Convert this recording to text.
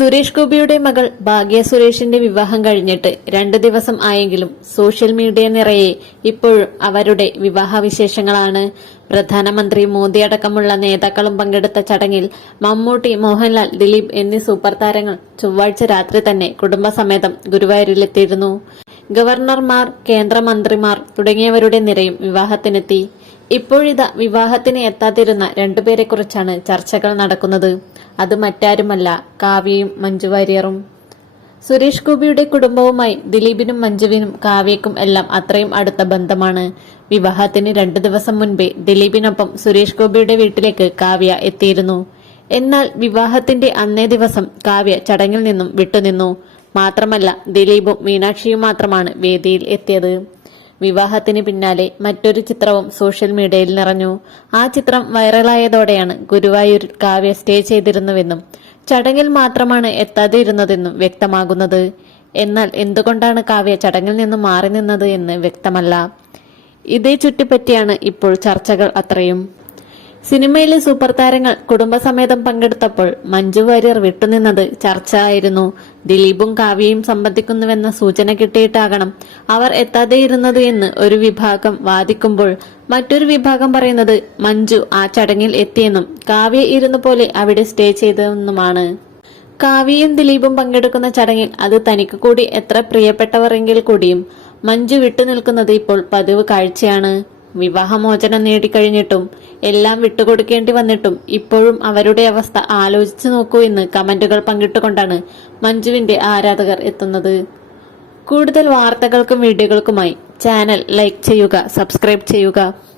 സുരേഷ് ഗോപിയുടെ മകൾ ഭാഗ്യ സുരേഷിന്റെ വിവാഹം കഴിഞ്ഞിട്ട് രണ്ട് ദിവസം ആയെങ്കിലും സോഷ്യൽ മീഡിയ നിറയെ ഇപ്പോഴും അവരുടെ വിവാഹ വിശേഷങ്ങളാണ് പ്രധാനമന്ത്രി മോദി അടക്കമുള്ള നേതാക്കളും പങ്കെടുത്ത ചടങ്ങിൽ മമ്മൂട്ടി മോഹൻലാൽ ദിലീപ് എന്നീ സൂപ്പർ താരങ്ങൾ ചൊവ്വാഴ്ച രാത്രി തന്നെ കുടുംബസമേതം ഗുരുവായൂരിലെത്തിയിരുന്നു. ഗവർണർമാർ കേന്ദ്രമന്ത്രിമാർ തുടങ്ങിയവരുടെ നിരയും വിവാഹത്തിനെത്തി. ഇപ്പോഴിതാ വിവാഹത്തിന് എത്താതിരുന്ന രണ്ടുപേരെക്കുറിച്ചാണ് ചർച്ചകൾ നടക്കുന്നത്. അത് മറ്റാരുമല്ല കാവ്യയും മഞ്ജു വാര്യറും. സുരേഷ് ഗോപിയുടെ കുടുംബവുമായി ദിലീപിനും മഞ്ജുവിനും കാവ്യക്കും എല്ലാം അത്രയും അടുത്ത ബന്ധമാണ്. വിവാഹത്തിന് രണ്ടു ദിവസം മുൻപേ ദിലീപിനൊപ്പം സുരേഷ് ഗോപിയുടെ വീട്ടിലേക്ക് കാവ്യ എത്തിയിരുന്നു. എന്നാൽ വിവാഹത്തിന്റെ അന്നേ ദിവസം കാവ്യ ചടങ്ങിൽ നിന്നും വിട്ടുനിന്നു. മാത്രമല്ല ദിലീപും മീനാക്ഷിയും മാത്രമാണ് വേദിയിൽ എത്തിയത്. വിവാഹത്തിന് പിന്നാലെ മറ്റൊരു ചിത്രവും സോഷ്യൽ മീഡിയയിൽ നിറഞ്ഞു. ആ ചിത്രം വൈറലായതോടെയാണ് ഗുരുവായൂർ കാവ്യ സ്റ്റേ ചെയ്തിരുന്നുവെന്നും ചടങ്ങിൽ മാത്രമാണ് എത്താതിരുന്നതെന്നും വ്യക്തമാകുന്നത്. എന്നാൽ എന്തുകൊണ്ടാണ് കാവ്യ ചടങ്ങിൽ നിന്ന് മാറി നിന്നത് എന്ന് വ്യക്തമല്ല. ഇതേ ചുറ്റിപ്പറ്റിയാണ് ഇപ്പോൾ ചർച്ചകൾ അത്രയും. സിനിമയിലെ സൂപ്പർ താരങ്ങൾ കുടുംബസമേതം പങ്കെടുത്തപ്പോൾ മഞ്ജു വാര്യർ വിട്ടുനിന്നത് ചർച്ച ആയിരുന്നു ദിലീപും കാവ്യയും സംബന്ധിക്കുന്നുവെന്ന സൂചന കിട്ടിയിട്ടാകണം അവർ എത്താതെയിരുന്നത് എന്ന് ഒരു വിഭാഗം വാദിക്കുമ്പോൾ. മറ്റൊരു വിഭാഗം പറയുന്നത് മഞ്ജു ആ ചടങ്ങിൽ എത്തിയെന്നും കാവ്യ ഇരുന്ന പോലെ അവിടെ സ്റ്റേ ചെയ്തെന്നുമാണ്. കാവ്യയും ദിലീപും പങ്കെടുക്കുന്ന ചടങ്ങിൽ അത് തനിക്ക് കൂടി എത്ര പ്രിയപ്പെട്ടവരെങ്കിൽ കൂടിയും മഞ്ജു വിട്ടുനിൽക്കുന്നത് ഇപ്പോൾ പതിവ് കാഴ്ചയാണ്. വിവാഹമോചനം നേടിക്കഴിഞ്ഞിട്ടും എല്ലാം വിട്ടുകൊടുക്കേണ്ടി വന്നിട്ടും ഇപ്പോഴും അവരുടെ അവസ്ഥ ആലോചിച്ചു നോക്കൂ എന്ന് കമന്റുകൾ പങ്കിട്ടുകൊണ്ടാണ് മഞ്ജുവിന്റെ ആരാധകർ എത്തുന്നത്. കൂടുതൽ വാർത്തകൾക്കും വീഡിയോകൾക്കുമായി ചാനൽ ലൈക്ക് ചെയ്യുക സബ്സ്ക്രൈബ് ചെയ്യുക.